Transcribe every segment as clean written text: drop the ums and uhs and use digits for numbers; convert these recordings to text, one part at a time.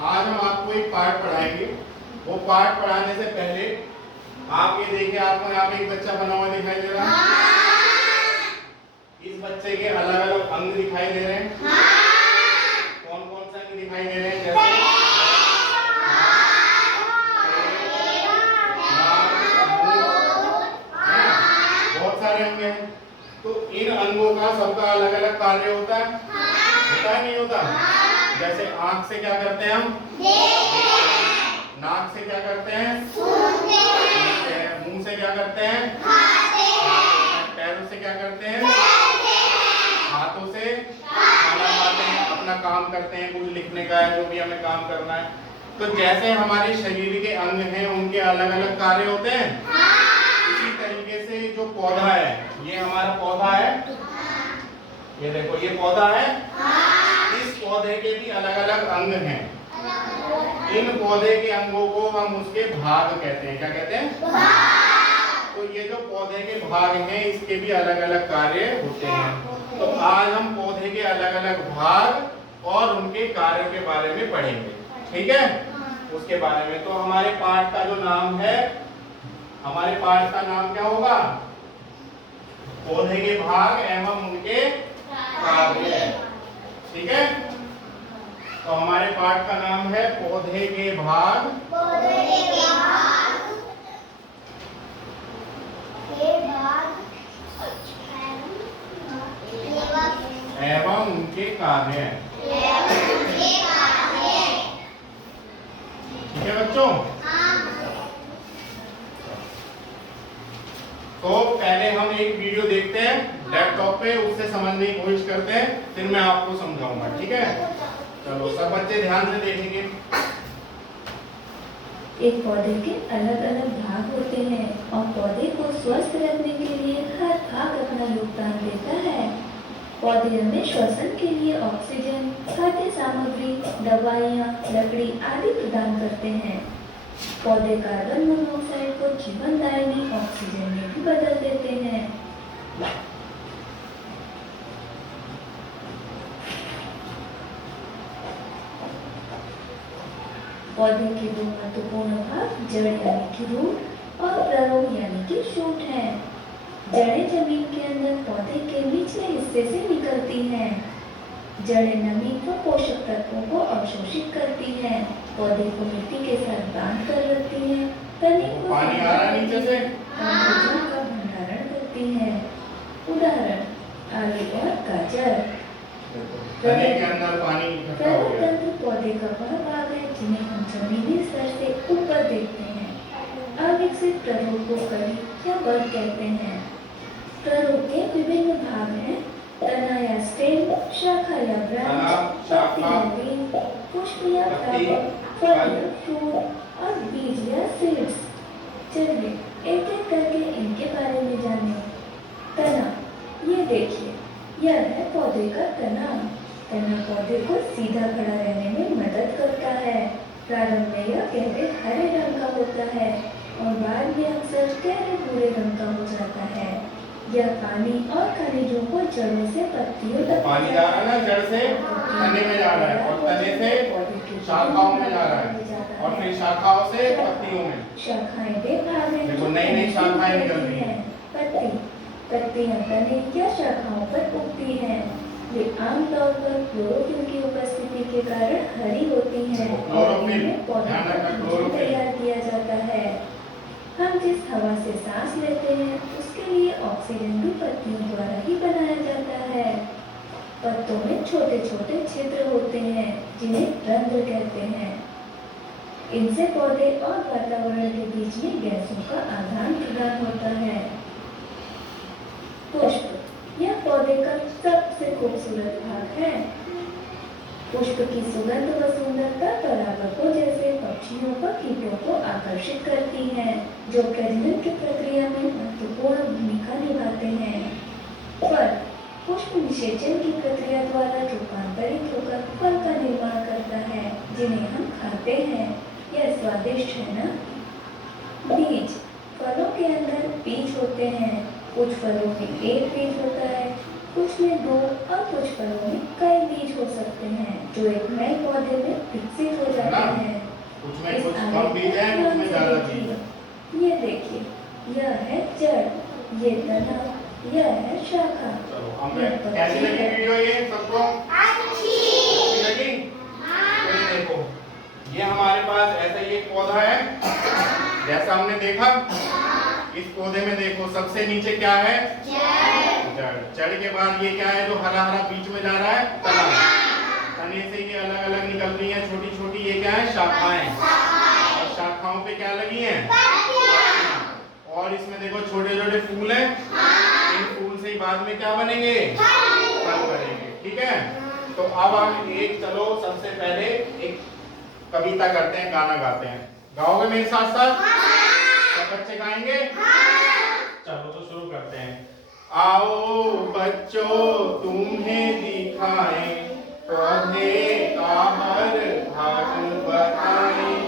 आज हम आपको एक पार्ट पढ़ाएंगे। वो पार्ट पढ़ाने से पहले आप ये देखिए, आपको यहाँ पे एक बच्चा बना हुआ दिखाई दे रहा है। इस बच्चे के अलग अलग अंग दिखाई दे रहे हैं। कौन कौन से अंग दिखाई दे रहे हैं? जैसे बहुत सारे अंग हैं। तो इन अंगों का सबका अलग अलग कार्य होता है। होता है नहीं होता? जैसे आंख से क्या करते हैं हम? नाक से क्या करते हैं? मुंह से क्या करते हैं? पैरों से क्या करते हैं? हाथों से खाना खाते हैं, अपना काम करते हैं, कुछ लिखने का है, जो भी हमें काम करना है। तो जैसे हमारे शरीर के अंग हैं, उनके अलग अलग कार्य होते हैं। इसी तरीके से जो पौधा है, ये हमारा पौधा है, ये देखो ये पौधा है। इस पौधे के भी अलग अलग अंग हैं। इन पौधे के अंगों को हम उसके भाग कहते हैं। क्या कहते हैं? तो ये जो पौधे के भाग हैं, इसके भी अलग अलग कार्य होते हैं। तो आज हम पौधे के अलग अलग भाग और उनके कार्य के बारे में पढ़ेंगे। ठीक है? उसके बारे में तो हमारे पाठ का जो नाम है, हमारे पाठ का नाम क्या होगा? पौधे के भाग एवं उनके कार्य। ठीक है? तो हमारे पाठ का नाम है पौधे के भाग एवं उनके कार्य। ठीक है बच्चों? तो पहले हम एक वीडियो देखते हैं लैपटॉप पे, उससे समझने की कोशिश करते हैं, फिर मैं आपको समझाऊंगा। ठीक है? चलो सब बच्चे ध्यान से देखेंगे। एक पौधे के अलग अलग भाग होते हैं और पौधे को स्वस्थ रखने के लिए हर भाग अपना योगदान देता है। पौधे हमें श्वसन के लिए ऑक्सीजन, खाद्य सामग्री, दवाइयाँ, लकड़ी आदि प्रदान करते हैं। पौधे कार्बन मोनोऑक्साइड को जीवनदायिनी ऑक्सीजन में भी बदल देते हैं। पौधे के दो महत्वपूर्ण भाग जड़ यानी कि रूट और प्ररोग यानी कि शूट हैं। जड़ें जमीन के अंदर पौधे के निचले हिस्से से निकलती हैं। जड़ें नमी व पोषक तत्वों को अवशोषित करती हैं। पौधे को मिट्टी के साथ बांध कर रखती हैं। तने को पानी आ रहा है नीचे से? ऊर्जा का भंडारण करती हैं। उदाहरण आलू और गाजर। तने के अंदर पानी इकट्ठा हो गया। तंत्र पौधे का वह भाग है जिन्हें हम जमीनी स्तर से ऊपर देखते हैं। अविकसित प्ररोग को कली या बड कहते हैं। प्ररोग के विभिन्न भाग हैं: तना या स्टेम, शाखा या ब्रांच, पत्ती या लीफ, पुष्प या फ्लावर, फल या फूल और बीज या सीड्स। चलिए एक एक करके इनके बारे में जानें। तना, ये देखिए, यह है पौधे का तना। तना पौधे को सीधा खड़ा रहने में मदद करता है। प्रारंभ में यह गहरे हरे रंग का होता है और बाद में अक्सर गहरे भूरे रंग का हो जाता है। यह पानी और खनिजों को जड़ों से पत्तियों तक पानी जा रहा है ना, जड़ से तने में जा रहा है और तने से शाखाओं में जा रहा है और फिर शाखाओं से पत्तियों में। शाखाएं वे भाग हैं देखो नई नई शाखाएं निकल रही हैं। पत्तियां तने या शाखाओं पर उगती हैं। वे आमतौर पर क्लोरोफिल की उपस्थिति के कारण हरी होती हैं और इनमें पौधों का बीज तैयार किया जाता है। हम जिस हवा से सांस लेते हैं उसके लिए ऑक्सीजन भी पत्तियों द्वारा ही बनाया जाता है। पत्तों में छोटे छोटे छिद्र होते हैं जिन्हें रंध्र कहते हैं। इनसे पौधे और वातावरण के बीच में गैसों का आदान प्रदान होता है। पुष्प, यह पौधे का सबसे खूबसूरत भाग है। पुष्प की सुगंध व सुंदरता परागकों जैसे पक्षियों व कीटों को आकर्षित करती है, जो प्रजनन की प्रक्रिया में महत्वपूर्ण भूमिका निभाते हैं। फल, पुष्प निषेचन की प्रक्रिया द्वारा रूपांतरित होकर फल का निर्माण करता है, जिन्हें हम खाते हैं। यह स्वादिष्ट है ना? बीज, फलों के अंदर बीज होते हैं। कुछ फलों में एक बीज होता है, कुछ में दो और कुछ फलों में कई बीज हो सकते हैं, जो एक नए पौधे में विकसित हो जाते कम बीज है, उसमें ज्यादा बीज है। ये देखिए, यह है जड़, ये तना, यह है शाखा। चलो हम कैसी लगी वीडियो ये सबको? अच्छी लगी? ये देखो, ये हमारे पास ऐसा ही एक पौधा है, जैसा हमने देखा। इस पौधे में देखो सबसे नीचे क्या है? जड़। जड़ के बाद ये क्या है जो हरा हरा बीच में जा रहा है? तना। तने से ये अलग अलग निकल रही है छोटी छोटी, ये क्या है? शाखाएं। और शाखाओं पे क्या लगी है? और इसमें देखो छोटे छोटे फूल हैं। इन फूल से ही बाद में क्या बनेंगे? फल बनेंगे। ठीक है, तो अब हम एक, चलो सबसे पहले एक कविता करते हैं, गाना गाते हैं। गाओगे मेरे साथ साथ? सब बच्चे गाएंगे? चलो तो शुरू करते हैं। आओ बच्चों तुम्हें दिखाएं, पौधे का हर भाग बताएं।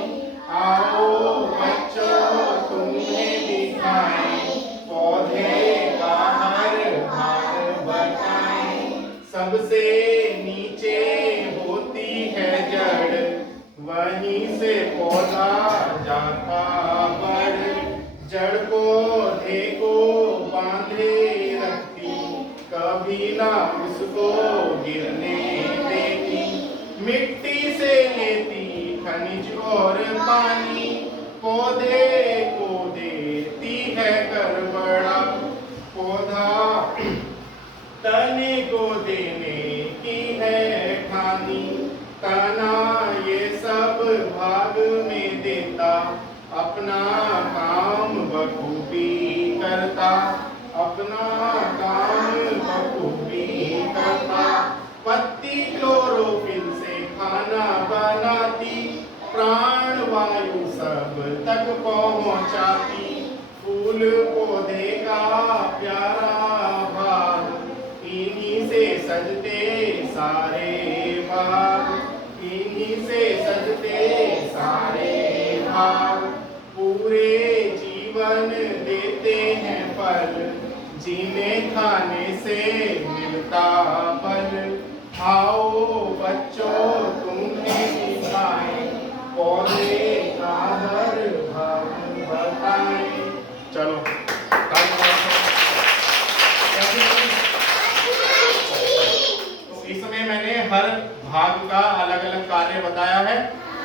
आओ बच्चों तुम्हें दिखाएं, पौधे का हर भाग बताएं। सबसे नीचे होती है जड़, वहीं से पौधा जाता बढ़। जड़ पौधे को बांधे रखती, कभी ना उसको गिरने देती। मिट्टी से लेती खनिज और पानी, पौधे को देती है कर बड़ा। पौधा तने को देने की है खानी, तना ये सब भाग में देता। अपना काम बखूबी करता, अपना काम बखूबी करता। पत्ती क्लोरोफिल से खाना बनाती, प्राण वायु सब तक पहुंचाती। फूल पौधे का प्यारा भाग, इन्हीं से सजते सारे बाग, इन्हीं से सजते सारे भाग। पूरे जीवन देते हैं फल, जिन्हें खाने से मिलता बल। आओ बच्चों तुम्हें दिखाएं, पौधे का हर भाग बताएं। चलो तो इसमें मैंने हर भाग का अलग अलग कार्य बताया है।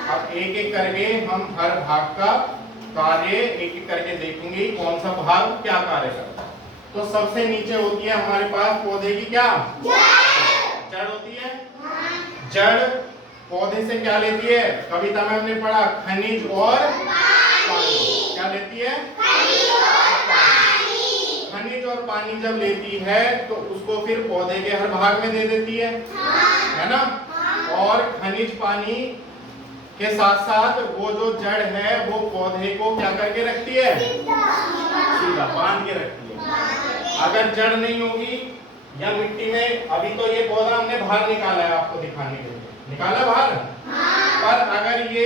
अब एक एक करके हम हर भाग का कार्य एक एक करके देखेंगे, कौन सा भाग क्या कार्य करता है। तो सबसे नीचे होती है हमारे पास पौधे की क्या? जड़ होती है। जड़ पौधे से क्या लेती है? कविता में हमने पढ़ा खनिज और पानी। क्या लेती है? खनिज और पानी जब लेती है तो उसको फिर पौधे के हर भाग में दे देती है ना। और खनिज पानी के साथ साथ वो जो जड़ है वो पौधे को क्या करके रखती है? सीधा बांध के रखती है। अगर जड़ नहीं होगी या मिट्टी में, अभी तो ये पौधा हमने बाहर निकाला है आपको दिखाने के लिए, निकाला बाहर। पर अगर ये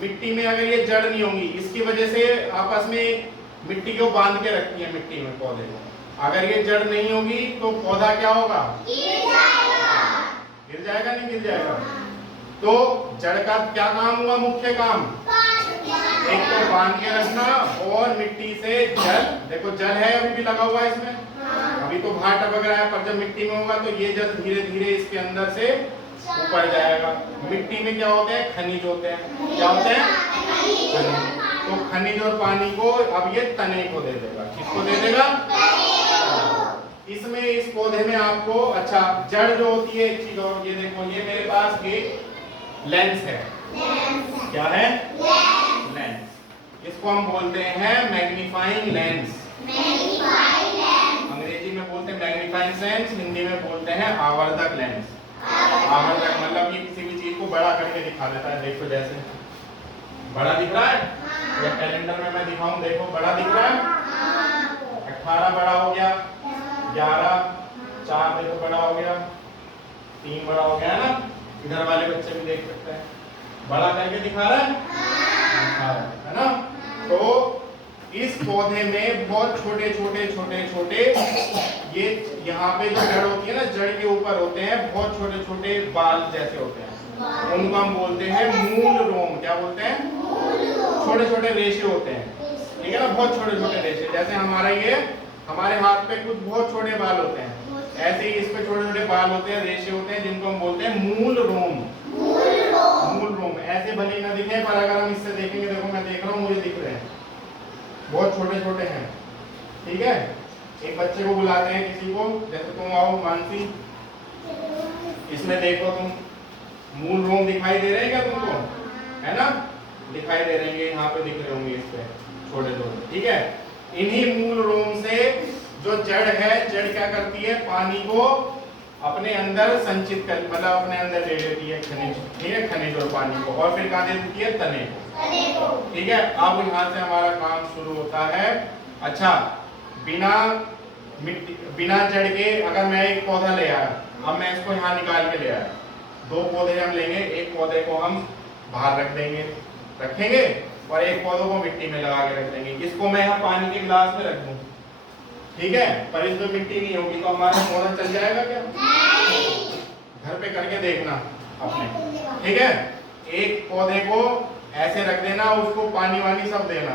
मिट्टी में, अगर ये जड़ नहीं होगी, इसकी वजह से आपस में मिट्टी को बांध के रखती है मिट्टी में पौधे को। अगर ये जड़ नहीं होगी तो पौधा क्या होगा? गिर जाएगा नहीं गिर जाएगा। तो जड़ का क्या काम हुआ? मुख्य काम एक तो बांध के रखना और मिट्टी से जल, देखो जल है अभी भी लगा हुआ है इसमें, अभी तो बाहर टपक रहा है, पर जब मिट्टी में होगा तो ये जल धीरे धीरे इसके अंदर से ऊपर जाएगा। मिट्टी में क्या होते हैं? खनिज होते हैं। क्या होते हैं? खनिज। तो खनिज और पानी को अब ये तने को दे देगा। किसको दे देगा? इसमें इस पौधे में आपको, अच्छा जड़ जो होती है, एक चीज और, ये देखो ये मेरे पास एक लेंस है। क्या है? लेंस। इसको हम बोलते हैं मैग्नीफाइंग लेंस। अंग्रेजी में बोलते हैं मैग्नीफाइंग लेंस, हिंदी में बोलते हैं आवर्धक लेंस। आवर्धक मतलब ये किसी भी चीज को बड़ा करके दिखा देता है। देखो जैसे बड़ा दिख रहा है, या कैलेंडर में मैं दिखाऊं, देखो बड़ा दिख रहा है। 18 बड़ा हो गया, 11, 4 देखो बड़ा हो गया, 3 बड़ा हो गया है ना। इधर वाले बच्चे भी देख सकते हैं, बड़ा करके दिखा रहा है ना। तो इस पौधे में बहुत छोटे छोटे छोटे छोटे, ये यहाँ पे जो जड़ होती है ना, जड़ के ऊपर होते हैं बहुत छोटे छोटे बाल जैसे होते हैं, उनको हम बोलते हैं मूल रोम। क्या बोलते हैं? छोटे छोटे रेशे होते हैं, ठीक है ना, बहुत छोटे छोटे रेशे। जैसे हमारा ये हमारे हाथ पे कुछ बहुत छोटे बाल होते हैं, ऐसे ही इस पे छोटे छोटे बाल होते हैं, रेशे होते हैं, जिनको हम बोलते हैं मूल रोम। मूल रोम ऐसे भले ही ना दिखे, पर अगर हम इससे देखेंगे, देखो मैं देख रहा हूँ, मुझे दिख रहे हैं, बहुत छोटे छोटे हैं, ठीक है। एक बच्चे को बुलाते हैं, किसी को, जैसे तुम आओ मानसी, इसमें देखो तुम, मूल रोम दिखाई दे रहे हैं क्या तुमको, है ना, दिखाई दे रहे हैं, यहाँ पे दिख रहे होंगे इस पे छोटे छोटे, ठीक है। इन्हीं मूल रोम से जो जड़ है, जड़ क्या करती है, पानी को अपने अंदर संचित कर, मतलब अपने अंदर ले लेती है खनिज, ठीक है, खनिज और पानी को, और फिर कहाँ दे देती है, तने को, ठीक है। अब यहाँ से हमारा काम शुरू होता है। अच्छा, बिना मिट्टी, बिना जड़ के अगर मैं एक पौधा ले आया, अब मैं इसको यहाँ निकाल के ले आया, दो पौधे हम लेंगे, एक पौधे को हम बाहर रख देंगे, रखेंगे, और एक पौधों को मिट्टी में लगा के रख देंगे। इसको मैं यहाँ पानी के गिलास में रख दूं, ठीक है, पर इसमें मिट्टी नहीं होगी, तो हमारा पौधा चल जाएगा क्या? घर पे करके देखना अपने, ठीक है। एक पौधे को ऐसे रख देना, उसको पानी वानी सब देना,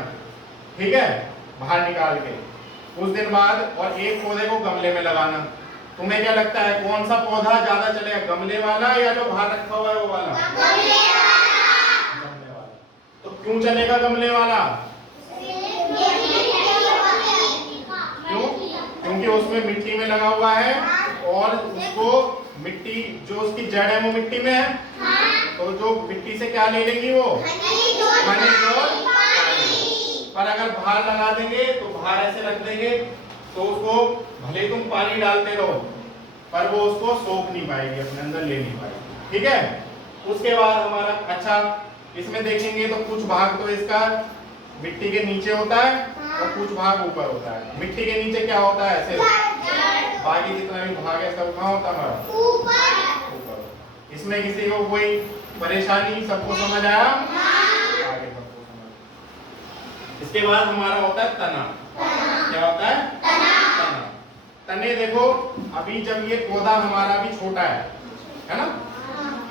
ठीक है, बाहर निकाल के, कुछ दिन बाद, और एक पौधे को गमले में लगाना। तुम्हें क्या लगता है कौन सा पौधा ज्यादा चलेगा, गमले वाला या जो बाहर रखा हुआ है वो वाला? गमले वाला। तो क्यों चलेगा गमले वाला? क्यों? क्योंकि उसमें मिट्टी में लगा हुआ है, और उसको मिट्टी, जो उसकी जड़ है वो मिट्टी में है, तो जो मिट्टी से क्या ले लेंगी वो, खनिज और पानी। पर अगर बाहर लगा देंगे, तो बाहर ऐसे रख देंगे, तो उसको भले तुम पानी डालते रहो, पर वो उसको सोख नहीं पाएगी, अपने अंदर ले नहीं पाएगी, ठीक है। उसके बाद हमारा, अच्छा, इसमें देखेंगे तो कुछ भाग तो इसका मिट्टी के नीचे होता है, और कुछ भाग ऊपर होता है। मिट्टी के नीचे क्या होता है, ऐसे बाकी जितना भी भाग है सब कहाँ होता है हमारा, ऊपर। इसमें किसी को कोई परेशानी, सबको समझ आया? आगे सबको समझ। इसके बाद हमारा होता है तना। क्या होता है? तना। तने देखो, अभी जब ये पौधा हमारा भी छोटा है ना,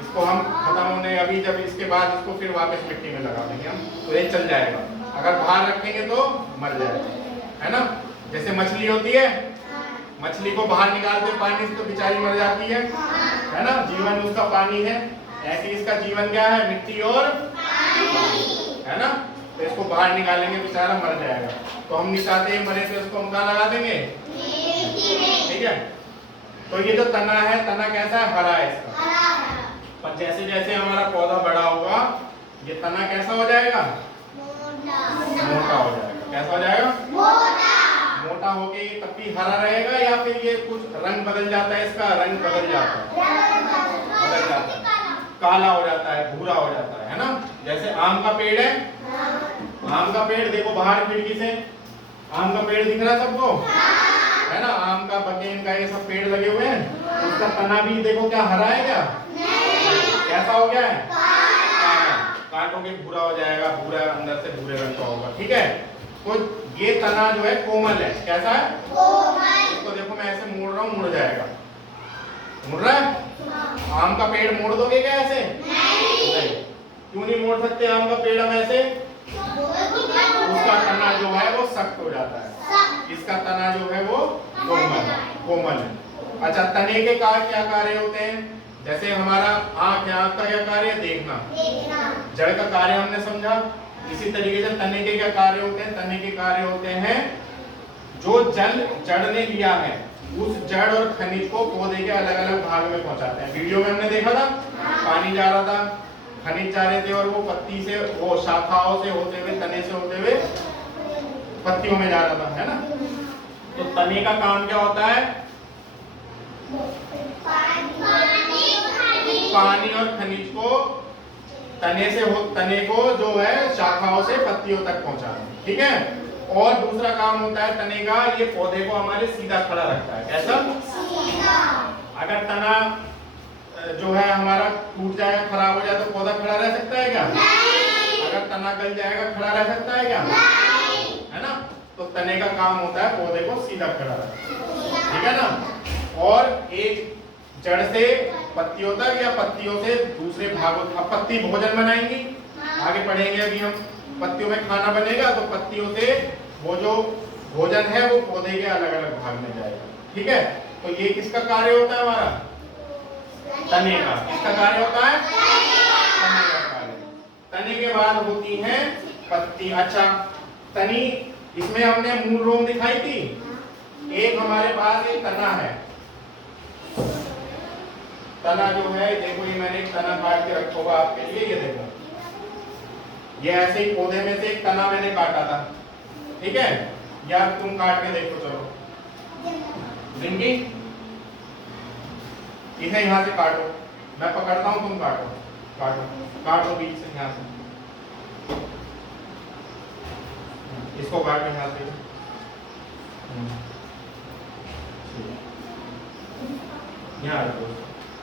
इसको हम खत्म होने, अभी जब इसके बाद इसको फिर वापस मिट्टी में लगा देंगे हम, तो ये चल जाएगा। अगर बाहर रखेंगे तो मर जाएगा, है ना। जैसे मछली होती है, मछली को बाहर निकालते पानी से तो बेचारी मर जाती है ना, जीवन उसका पानी है। ऐसे इसका जीवन क्या है, मिट्टी और पानी, है ना। तो इसको बाहर निकालेंगे, बेचारा मर जाएगा। तो हम नहीं चाहते मरे, तो इसको हम कहाँ लगा देंगे, ठीक है। तो ये जो तना है, तना कैसा है, हरा है इसका, पर जैसे जैसे हमारा पौधा बड़ा होगा, ये तना कैसा हो जाएगा, मोटा हो जाएगा। कैसा हो जाएगा, मोटा होके ये तब भी हरा रहेगा, या फिर ये कुछ रंग बदल जाता है, इसका रंग बदल जाता है, काला हो जाता है, भूरा हो जाता है ना। जैसे आम का पेड़ है, आम का पेड़ देखो बाहर खिड़की से, आम का पेड़ दिख रहा है सबको, है ना, आम का, बकेन का, ये सब पेड़ लगे हुए हैं। उसका तना भी देखो क्या हरा है, क्या कैसा हो गया है, काटोगे भूरा हो जाएगा, भूरा अंदर से भूरे रंग का होगा, ठीक है। तो ये तना जो है कोमल है, कैसा है, कोमल। इसको देखो मैं ऐसे मोड़ रहा हूँ, मुड़ जाएगा, मुड़ रहा है। आम का पेड़ मोड़ दोगे क्या ऐसे? नहीं। क्यों नहीं मोड़ सकते आम का पेड़ हम ऐसे? उसका तना जो है वो सख्त हो जाता है, इसका तना जो है वो कोमल है। अच्छा, तने के क्या कार्य होते हैं? जैसे हमारा आँख है, आँख का क्या कार्य है, देखना। जड़ का कार्य हमने समझा। इसी तरीके से तने के क्या कार्य होते हैं? तने के कार्य होते हैं, जो जल जड़ ने लिया है, उस जड़ और खनिज को पौधे के अलग अलग भाग में पहुंचाते हैं। वीडियो में हमने देखा था, पानी जा रहा था, खनिज जा रहे थे, और वो पत्ती से, वो शाखाओं से होते हुए, तने से होते हुए पत्तियों में जा रहा था, है ना। तो तने का काम क्या होता है? पानी और खनिज को तने को जो है शाखाओं से पत्तियों तक पहुंचाना, ठीक है। और दूसरा काम होता है तने का, ये पौधे को हमारे सीधा खड़ा रखता है। कैसा? अगर तना जो है हमारा टूट जाएगा, खराब हो जाए, तो पौधा खड़ा रह सकता है क्या? अगर तना गल जाएगा, खड़ा रह सकता है क्या? है ना। तो तने का काम होता है पौधे को सीधा खड़ा रखना, ठीक है ना। और एक जड़ से पत्तियों तक, या पत्तियों से दूसरे भागों, अब पत्ती भोजन बनाएंगी, आगे पढ़ेंगे अभी हम, पत्तियों में खाना बनेगा तो पत्तियों से वो जो भोजन है वो पौधे के अलग अलग भाग में जाएगा। ठीक है, तो ये किसका कार्य होता है हमारा? तने का। किसका कार्य होता है? तने का कार्य। तने के बाद होती है पत्ती। अच्छा, तनी इसमें हमने मूल रोम दिखाई थी। एक हमारे पास एक तना है। तना जो है, देखो ये मैंने एक तना काट के रखा होगा आपके लिए। ये देखो, ये ऐसे ही पौधे में से एक तना मैंने काटा था। ठीक है, या तुम काट के देखो। चलो रिंकी, इसे यहाँ से काटो, मैं पकड़ता हूँ, तुम काटो। काटो काटो बीच से, यहाँ से इसको काटो, यहाँ से। यहाँ रखो,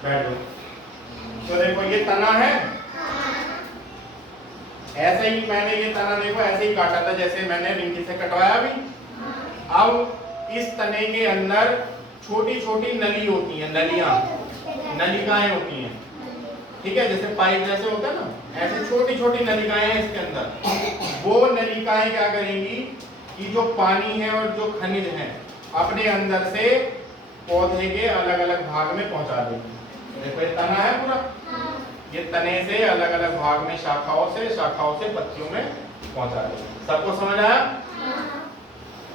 बैठो। तो देखो ये तना है। ऐसे ही मैंने ये तना देखो ऐसे ही काटा था जैसे मैंने रिंकी से कटवाया अभी। अब इस तने के अंदर छोटी छोटी नली होती हैं, नलिकाएं होती हैं। ठीक है, जैसे पाइप जैसे होता है ना, ऐसे छोटी छोटी नलिकाएं हैं इसके अंदर। वो नलिकाएं क्या करेंगी कि जो पानी है और जो खनिज है अपने अंदर से पौधे के अलग अलग भाग में पहुंचा देंगी। देखो ये तना है पूरा, ये तने से अलग अलग भाग में शाखाओं से पत्तियों में पहुंचा देंगे। सबको समझ आया?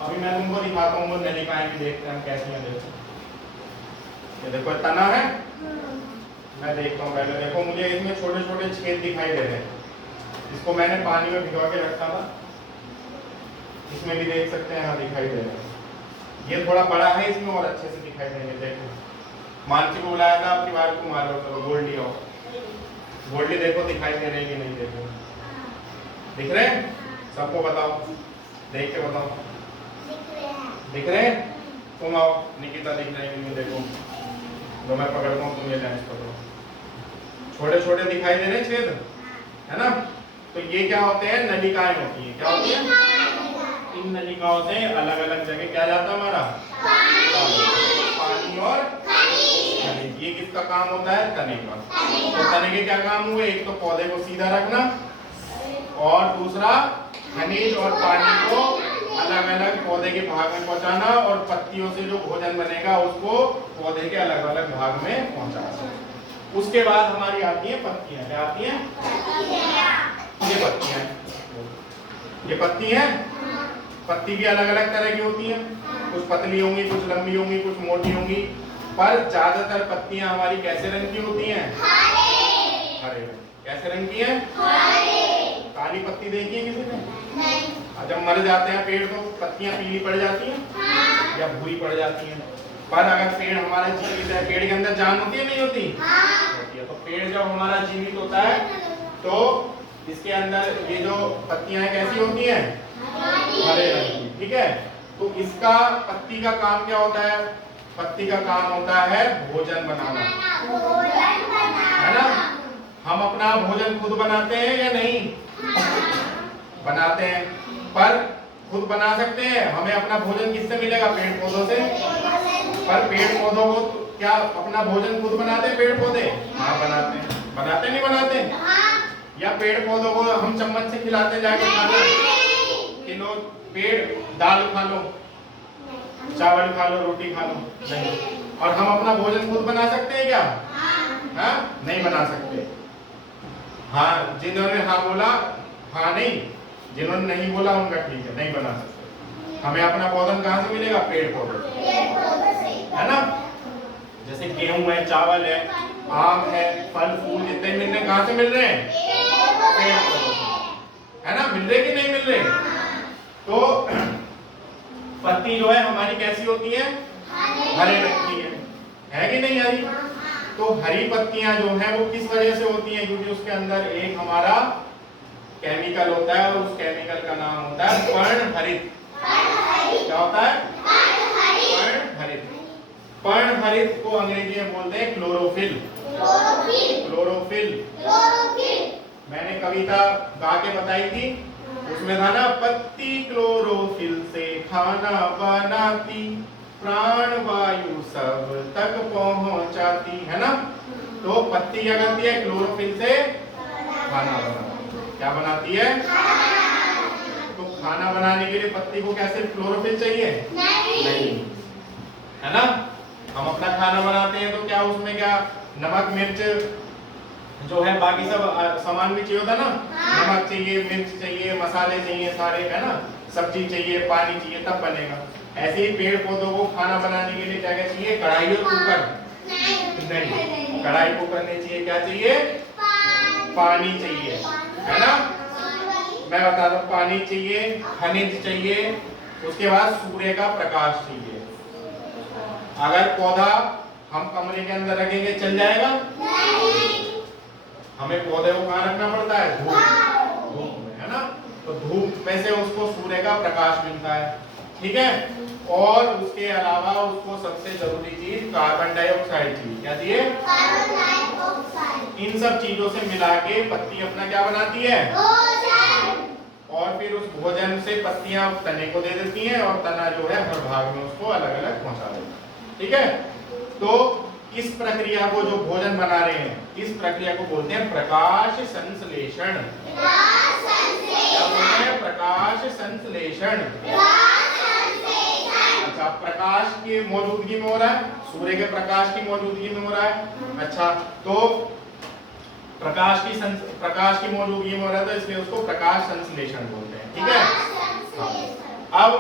अभी मैं तुमको दिखाता हूँ वो नलिकाएं भी, देखते हैं हम कैसी हैं। देखो ये देखो तना है, मैं देखता हूँ पहले। देखो मुझे इसमें छोटे छोटे छेद दिखाई दे रहे हैं। इसको मैंने पानी में भिगो के रखा था। इसमें भी देख सकते हैं, हाँ दिखाई दे रहे हैं। ये थोड़ा बड़ा है, इसमें और अच्छे से दिखाई देंगे। देखो मानसी को बुलाया था, आपकी बार को मारो। चलो गोल्डी आओ। गोल्डी देखो दिखाई दे रही है कि नहीं? देखो दिख रहे हैं? सबको बताओ, देख के बताओ। दिख रहे हैं? तुम आओ। निकिता दिख रही है? देखो तो मैं पकड़ता हूँ, तुम ये लेंस पकड़ो। छोटे छोटे दिखाई दे रहे हैं छेद, है ना? तो ये क्या होते हैं? नलिकाएं होती हैं। क्या होती हैं? इन नलिकाओं से अलग अलग जगह क्या जाता है हमारा? पानी और खनिज। ये किसका काम होता है? तने का। तो तने के क्या काम हुए? एक तो पौधे को सीधा रखना, और दूसरा खनिज और पानी को अलग अलग पौधे के भाग में पहुंचाना, और पत्तियों से जो भोजन बनेगा उसको पौधे के अलग अलग भाग में पहुंचाना। उसके बाद हमारी आती है पत्तियां। क्या आती हैं? ये पत्तियां। ये पत्ती है। पत्ती भी अलग अलग तरह की होती हैं। कुछ पतली होंगी, कुछ लंबी होंगी, कुछ मोटी होंगी, पर ज्यादातर पत्तियां हमारी कैसे रंग की होती हैं? हरे रंग। कैसे रंग की हैं? काली पत्ती देखी है किसी ने? नहीं। जब मर जाते हैं पेड़ तो पत्तियां पीली पड़ जाती हैं या भूरी पड़ जाती हैं। पर अगर पेड़ हमारा जीवित है, पेड़ के अंदर जान होती है नहीं होती? होती है। तो पेड़ जब हमारा जीवित होता है तो इसके अंदर ये जो पत्तियां कैसी होती हैं? हरे रंग की। ठीक है, तो इसका पत्ती का काम क्या होता है? पत्ती का काम होता है भोजन बनाना, है ना? हम अपना भोजन खुद बनाते हैं या नहीं? बनाते हैं। पर खुद बना सकते हैं। हमें अपना भोजन किससे मिलेगा? पेड़ पौधों से। पर पेड़ पौधों को क्या अपना भोजन खुद बनाते हैं पेड़ पौधे? हाँ बनाते हैं। बनाते नहीं बनाते? या पेड़ पौधों को हम चम्मच से खिलाते जाके खाना कि लो पेड़ दाल खा लो, चावल खा लो, रोटी खा लो? नहीं। और हम अपना भोजन खुद बना सकते हैं क्या? हाँ नहीं बना सकते। हाँ जिन्होंने हाँ बोला हाँ नहीं, जिन्होंने नहीं बोला उनका ठीक है, नहीं बना सकते। हमें अपना भोजन कहाँ से मिलेगा? पेड़ पौधे, है ना? जैसे गेहूं है, चावल है, आम है, फल फूल जितने मिल रहे कहाँ से मिल रहे हैं? पेड़ पौधे, है ना? मिल रहे कि नहीं मिल रहे? तो पत्ती जो है हमारी कैसी होती है? हरे रंग की है कि नहीं हरी? तो हरी पत्तियां जो हैं वो किस वजह से होती हैं? क्योंकि उसके अंदर एक हमारा केमिकल होता है और उस केमिकल का नाम होता है पर्णहरित। क्या होता है? पर्णहरित। पर्णहरित को अंग्रेजी में बोलते हैं क्लोरोफिल। क्लोरोफिल। मैंने कविता गा के बताई थी, उसमें था ना, पत्ती क्लोरोफिल से खाना बनाती, प्राण वायु सब तक पहुंचाती, है ना? तो पत्ती क्या करती है? क्लोरोफिल से खाना बनाती। क्या बनाती है? खाना बनाने के लिए पत्ती को क्या सिर्फ क्लोरोफिल चाहिए? नहीं, है ना। हम अपना खाना बनाते हैं तो क्या उसमें क्या नमक मिर्च जो है बाकी सब सामान भी चाहिए होता ना। नमक चाहिए, मिर्च चाहिए, मसाले चाहिए सारे, है ना, सब्जी चाहिए, पानी चाहिए, तब बनेगा। ऐसे ही पेड़ पौधों को खाना बनाने के लिए क्या क्या चाहिए? कढ़ाई और कुकर नहीं, कढ़ाई कुकर नहीं चाहिए, क्या चाहिए? पानी चाहिए, है ना। मैं बता दूं, पानी चाहिए, खनिज चाहिए, उसके बाद सूर्य का प्रकाश चाहिए। अगर पौधा हम कमरे के अंदर रखेंगे चल जाएगा? हमें पौधे को कहाँ रखना पड़ता है? धूप में, है ना। तो धूप में से उसको सूर्य का प्रकाश मिलता है, ठीक है। और उसके अलावा उसको सबसे जरूरी चीज कार्बन डाइऑक्साइड चाहिए। क्या चाहिए? Carbon dioxide. इन सब चीजों से मिला के पत्ती अपना क्या बनाती है? भोजन। और फिर उस भोजन से पत्तियां तने को दे देती हैं और तना जो है हर भाग में उसको अलग अलग पहुंचा देता है, ठीक है। तो इस प्रक्रिया को जो भोजन बना रहे हैं, इस प्रक्रिया को बोलते हैं प्रकाश संश्लेषण। क्या बोलते हैं? प्रकाश संश्लेषण। अच्छा, प्रकाश की मौजूदगी में हो रहा है, सूर्य के प्रकाश की मौजूदगी में हो रहा है। अच्छा, तो प्रकाश की मौजूदगी में हो रहा है तो इसलिए उसको प्रकाश संश्लेषण बोलते हैं, ठीक है। हाँ। अब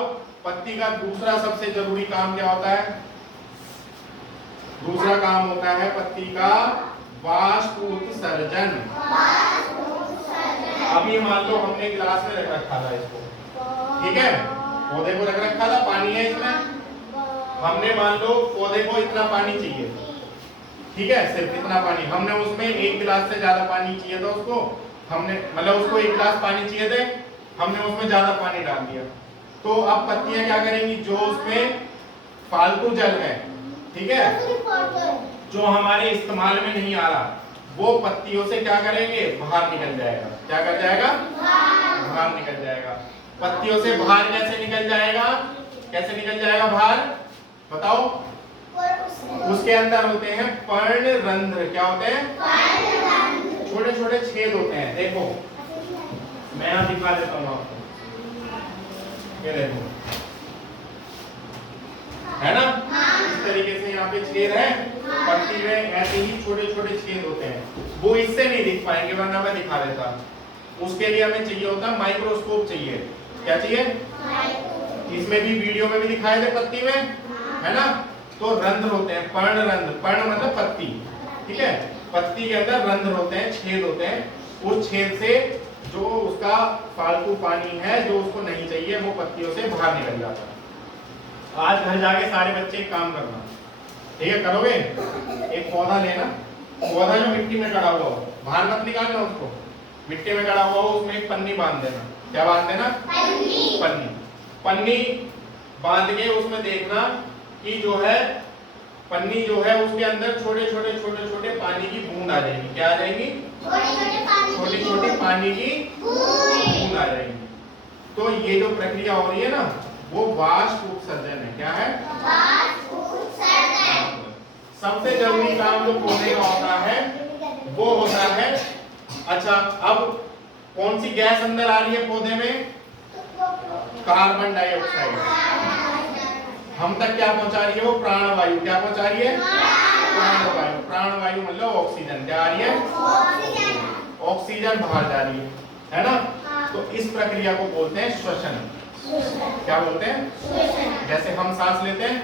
पत्ती का दूसरा सबसे जरूरी काम क्या होता है? दूसरा काम होता है पत्ती का वाष्प उत्सर्जन। अभी मान लो हमने गिलास में रख रखा था इसको, ठीक है, पौधे को रख रखा था, पानी है इसमें। हमने मान लो पौधे को इतना पानी चाहिए, ठीक है, सिर्फ इतना पानी। हमने उसमें 1 गिलास से ज्यादा पानी चाहिए था उसको, हमने मतलब उसको 1 गिलास पानी चाहिए थे, हमने उसमें ज्यादा पानी डाल दिया। तो अब पत्तियां क्या करेंगी? जो उसमें फालतू जल है, ठीक है, जो हमारे इस्तेमाल में नहीं आ रहा, वो पत्तियों से क्या करेंगे? बाहर निकल जाएगा। क्या कर जाएगा? बाहर निकल जाएगा। पत्तियों से बाहर कैसे निकल जाएगा? कैसे निकल जाएगा बाहर? बताओ। उसके अंदर होते हैं पर्णरंध्र। क्या होते हैं? छोटे छोटे छेद होते हैं। देखो मैं यहाँ दिखा देता हूँ आपको, ये देखो, है ना, इस तरीके से यहाँ पे छेद है पत्ती में, ऐसे ही छोटे छोटे छेद होते हैं। वो इससे नहीं दिख पाएंगे वरना मैं दिखा देता। उसके लिए हमें चाहिए होता है माइक्रोस्कोप चाहिए। क्या चाहिए? इसमें भी वीडियो में भी दिखाए थे पत्ती में, है ना। तो रंध्र होते हैं, पर्णरंध्र, पर्ण मतलब पत्ती, ठीक है, पत्ती के अंदर रंध्र होते हैं, छेद होते हैं। उस छेद से जो उसका फालतू पानी है जो उसको नहीं चाहिए वो पत्तियों से बाहर निकल जाता है। आज घर जाके सारे बच्चे एक काम करना, ठीक है, करोगे? एक पौधा लेना, पौधा जो मिट्टी में गड़ा हुआ हो, बाहर मत निकालना उसको, मिट्टी में गड़ा हुआ हो, उसमें एक पन्नी बांध देना। क्या बांध देना? पन्नी। पन्नी बांध के उसमें देखना कि जो है पन्नी जो है उसके अंदर छोटे छोटे पानी की बूंद आ जाएगी। क्या आ जाएगी? छोटी छोटी पानी की बूंद आ जाएगी। तो ये जो प्रक्रिया हो रही है ना वो वाष्प उत्सर्जन है। क्या है? वाष्प उत्सर्जन। सबसे जरूरी काम जो पौधे का होता है वो होता है, अच्छा अब कौन सी गैस अंदर आ रही है पौधे में? Carbon dioxide. हम तक क्या पहुंचा रही है वो? प्राणवायु। क्या पहुंचा रही है? प्राणवायु। प्राणवायु मतलब ऑक्सीजन। क्या आ रही है? ऑक्सीजन बाहर जा रही है ना। तो इस प्रक्रिया को बोलते हैं श्वसन। क्या बोलते हैं? जैसे हम सांस लेते हैं